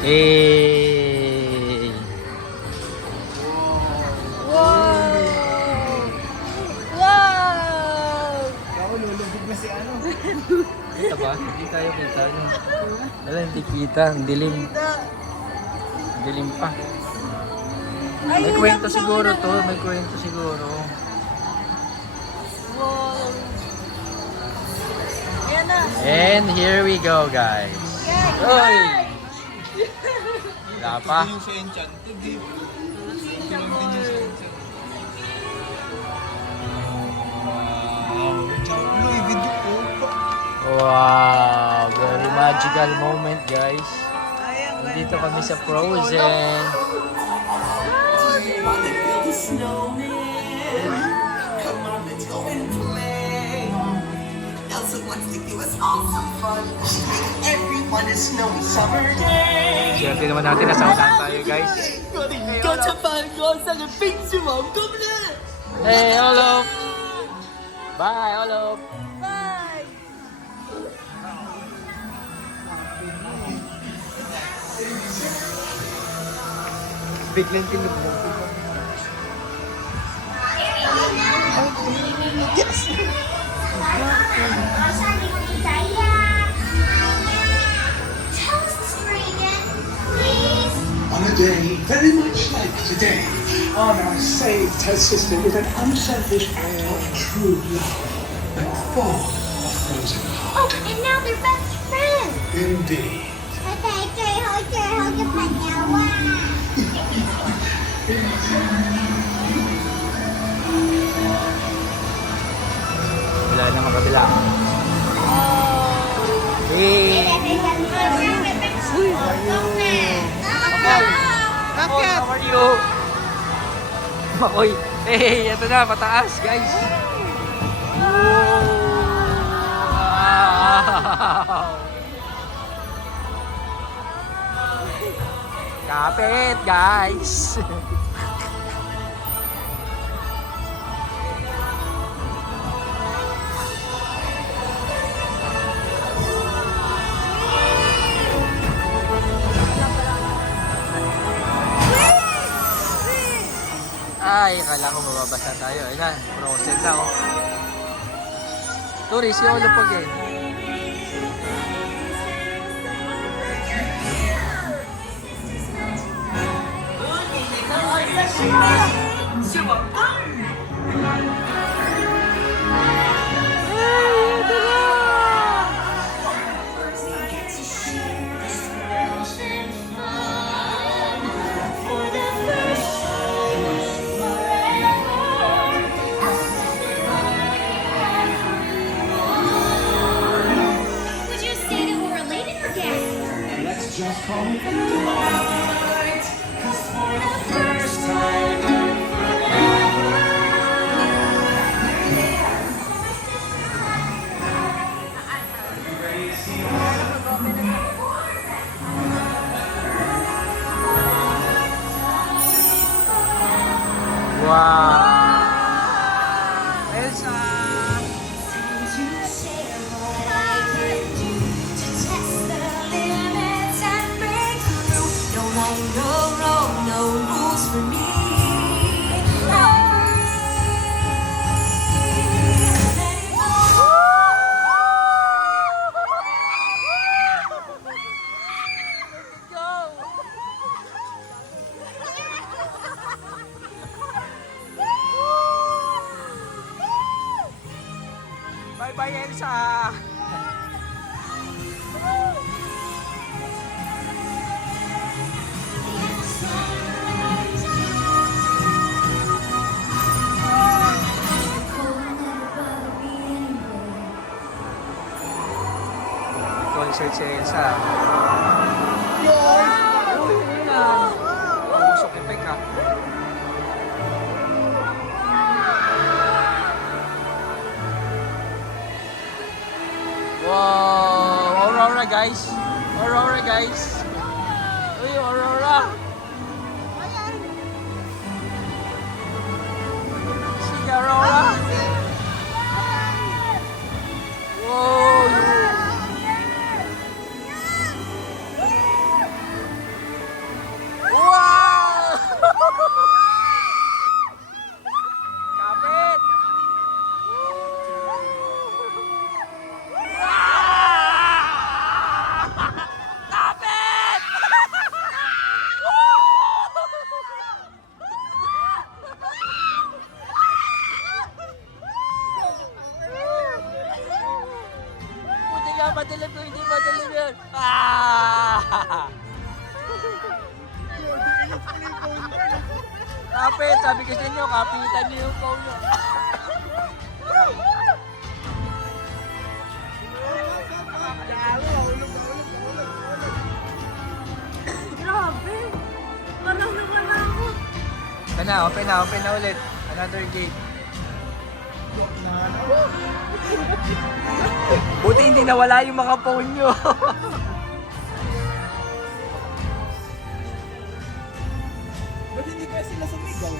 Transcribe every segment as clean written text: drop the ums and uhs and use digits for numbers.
Eh. Wow! Wow! Ako lulubog na si ano. Kita ba? Hindi tayo kita. Wala, hindi kita. Ang dilim. Ang dilim pa. May kwento siguro to. May kwento siguro. Wow! Ayan na. And here we go, guys. Oy! Wala pa. Ito yung sa Enchanted eh. Ito lang din yung sa Enchanted. Wow! Louis Vuitton po. Wow! Very magical moment, guys. Nandito kami sa Frozen. Elsa wants to give us all some fun. She's making everyone a snowy summer day. Siyempre naman natin, nasa unahan tayo, guys. Hey, Olof! Bye, Olof! Bye! Biglang tinubog. Tell us the story again, please. On a day very much like today, Anna saved her sister with an unselfish act of true love and full of frozen heart. Oh, and now they're best friends. Indeed. Wala na mga kabila. Hey! Bakit? How are you? Makoy! Hey! Ito na! Pataas, guys! Wow! Kapit, guys! Ay, akala ko mababasa tayo. Ayan, frozen na oh. Tori, si Olo pag eh. Would you say that we're related or gay? Let's just call it delight, 'cause for the first time Wow! Elsa! Bye-bye, Elsa! Concert si Elsa. Usok effect ha. Wow! Aurora guys! Aurora guys! Uy, Aurora! Sige, Aurora! Wow! Kapit, sabi ko sa inyo, kapitan niyo yung phone nyo. Grabe. Parang nakalakot. Open na ulit. Another gate. Buti hindi nawala yung mga phone nyo. Ba't hindi kaya sila sumigaw?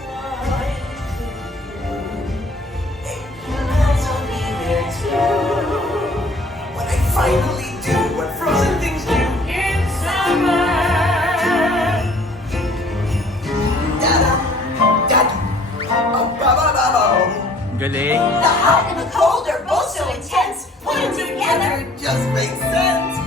When I finally do what frozen things do in summer. Da-da, da-da, ba-ba-ba-ba. Galing. The hot and the cold are both so intense. Put it together, it just makes sense.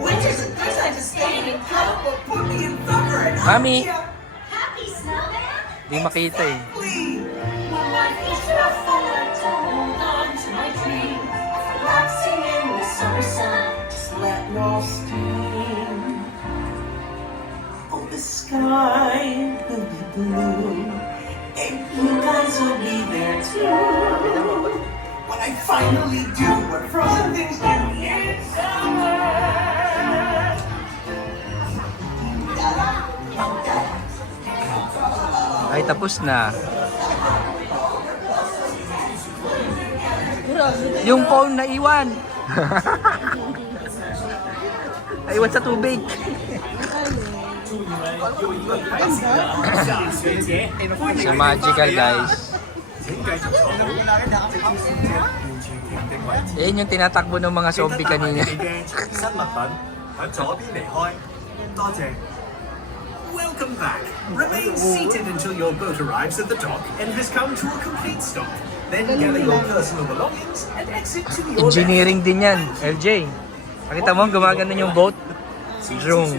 Winter's a good time to stay in cuddle, but put me in summer and I'll Mami. be a happy snowman. Di makita eh. Please. My life is rough and I don't hold on to my dream. Relaxing in the summer sun, just let no steam. Oh, the sky will be blue, and you guys will be there too. When I finally do what frozen things do in summer. Ay, tapos na. Yung phone na iwan. Naiwan sa tubig. Sa magical, guys. Yan yung tinatakbo ng mga zombie kanina. Welcome back. Remain seated until your boat arrives at the dock and has come to a complete stop. Then gather your personal belongings and exit to your Engineering din yan, LJ. Pakita mo, gumagano yung boat. Zoom.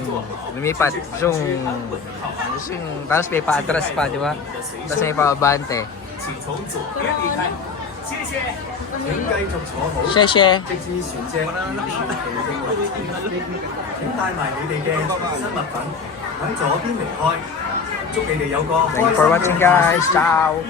Lumipat. Zoom. Zoom. Tapos may pa-atras pa, di ba? Tapos may pa-abante. 请从左边离开。谢谢。請繼續坐好， Sheshe. 直至船隻離開地的位置。請帶埋你哋嘅隨身物品喺左邊離開。祝你哋有個 Thank you for watching, guys. Ciao.